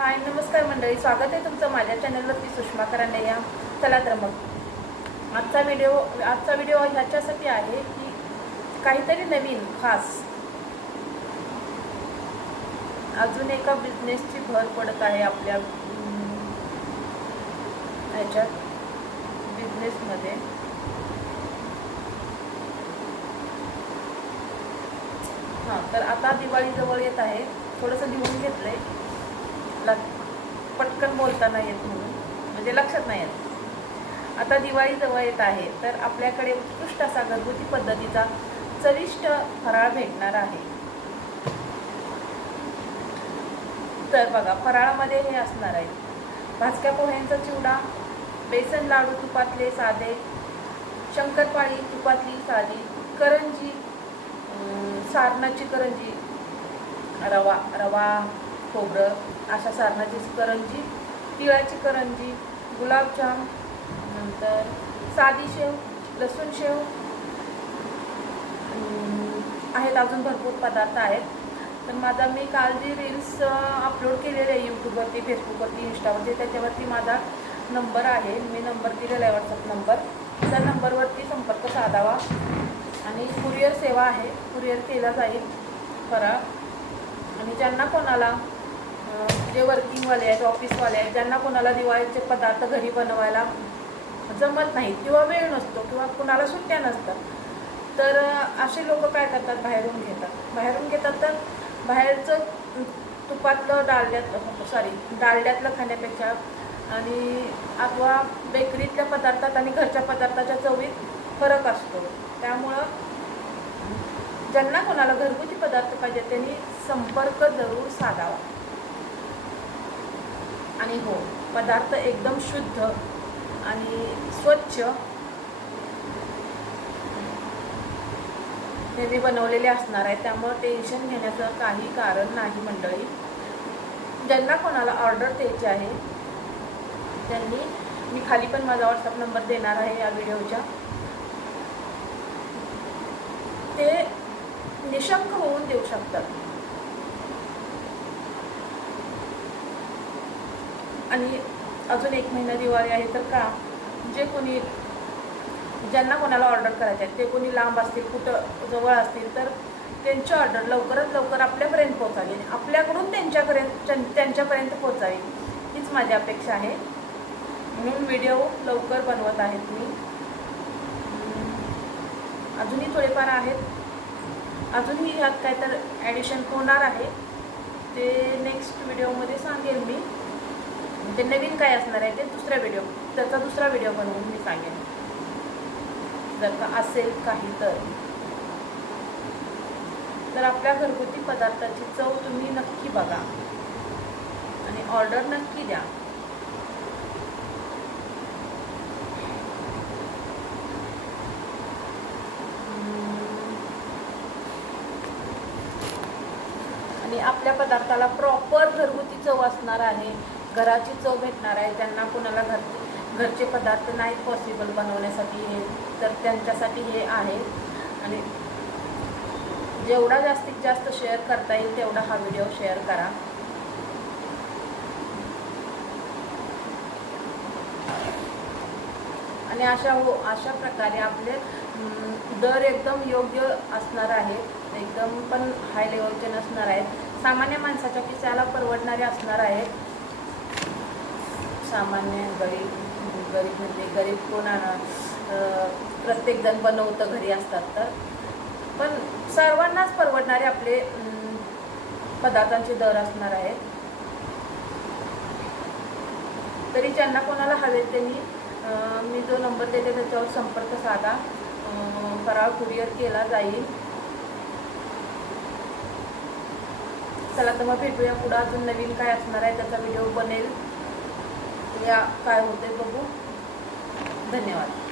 हाय नमस्कार मंडळी. स्वागत आहे तुमचं माझ्या चॅनलवरती सुषमा करांडे या चला तर मग. आजचा व्हिडिओ आजचा व्हिडिओ ह्याच्यासाठी आहे की काहीतरी नवीन खास. अजून एका बिझनेसची भर पडत आहे आपल्या ह्याच्यात बिझनेसमध्ये हां तर आता दिवाळी जवळ येत आहे. थोडंसं लिहून घेतलं आहे ल पटकन बोलता नाही येत म्हणून. म्हणजे लक्षात नाही येत. आता दिवाळी जवळ येत आहे तर आपल्याकडे उत्कृष्ट असा घरगुती पद्धतीचा चविष्ट फराळ भेटणार आहे. तर बघा फराळामध्ये हे असणार आहे. भाजक्या पोह्यांचा चिवडा बेसन लाडू तुपातले साधे शंकरपाळी तुपातली साधी करंजी सारणाची करंजी रवा रवा खोबरं अशा सारणाची करंजी तिळाची करंजी गुलाबजाम नंतर साधी शेव लसूण शेव आहेत अजून भरपूर पदार्थ आहेत. तर माझा मी काल जी रील्स अपलोड केलेले आहे यूट्यूबवरती फेसबुकवरती इंस्टावरती त्याच्यावरती माझा नंबर आहे. मी नंबर दिलेला आहे व्हॉट्सअप नंबर त्या नंबरवरती संपर्क साधावा. आणि कुरिअर सेवा आहे. कुरिअर केला जाईल. करा. आणि ज्यांना कोणाला जे वर्किंगवाले आहेत ऑफिसवाले आहेत ज्यांना कोणाला दिवाळीचे पदार्थ घरी बनवायला जमत नाहीत किंवा वेळ नसतो किंवा कुणाला सुट्ट्या नसतात तर असे लोक काय करतात? बाहेरून घेतात. बाहेरून घेतात तर बाहेरचं तुपातलं डालड्यातलं सॉरी डालड्यातलं खाण्यापेक्षा आणि अथवा बेकरीतल्या पदार्थात आणि घरच्या पदार्थाच्या चवीत फरक असतो. त्यामुळं ज्यांना कोणाला घरगुती पदार्थ पाहिजे त्यांनी संपर्क जरूर साधावा. आणि हो पदार्थ एकदम शुद्ध आणि स्वच्छ. हे मी बनवलेले असणार आहे त्यामुळं टेन्शन घेण्याचं काही कारण नाही मंडळी. ज्यांना कोणाला ऑर्डर द्यायची आहे त्यांनी मी खाली पण माझा व्हॉट्सअप नंबर देणार आहे या व्हिडिओच्या ते निशंक होऊन देऊ शकतात. आणि अजून एक महिना दिवाळी आहे तर का? जे कोणी ज्यांना कोणाला ऑर्डर करायचे आहेत ते कोणी लांब असतील कुठं जवळ असतील तर त्यांची ऑर्डर लवकरात लवकर आपल्यापर्यंत पोहोचावी आणि आपल्याकडून त्यांच्यापर्यंत त्यां- त्यांच्यापर्यंत पोहोचावी हीच माझी अपेक्षा आहे. म्हणून व्हिडिओ लवकर बनवत आहेत मी. अजूनही थोडेफार आहेत. अजूनही ह्यात काय तर ॲडिशन होणार आहे. ते नेक्स्ट व्हिडिओमध्ये सांगेल मी. ते नवीन काय असणार आहे ते दुसऱ्या व्हिडिओ त्याचा दुसरा व्हिडिओ बनवून मी सांगेन. जर का असेल काही तर. तर आपल्या घरगुती पदार्थाची चव तुम्ही नक्की बघा. आणि ऑर्डर नक्की द्या. आणि आपल्या पदार्थाला प्रॉपर घरगुती चव असणार आहे. घराची चव भेटणार आहे. त्यांना कुणाला घर घरचे पदार्थ नाहीत पॉसिबल बनवण्यासाठी हे तर त्यांच्यासाठी हे आहे. आणि जेवढा जास्तीत जास्त शेअर करता येईल तेवढा हा व्हिडिओ शेअर करा. आणि अशा हो अशा प्रकारे आपले दर एकदम योग्य असणार आहे. एकदम पण हाय लेवलचे नसणार आहेत. सामान्य माणसाच्या खिशाला परवडणारे असणार आहेत. सामान्य गरीब गरीब म्हणजे गरीब कोण प्रत्येकजण बनवतं घरी असतात तर. पण सर्वांनाच परवडणारे आपले पदार्थांचे दर असणार आहेत. तरी ज्यांना कोणाला हवेत त्यांनी मी जो नंबर देते त्याच्यावर संपर्क साधा. फराळ कुरिअर केला जाईल. चला तर मग भेटूया पुढं. अजून नवीन काय असणार आहे त्याचा व्हिडिओ बनेल. या काय होते बघू. धन्यवाद.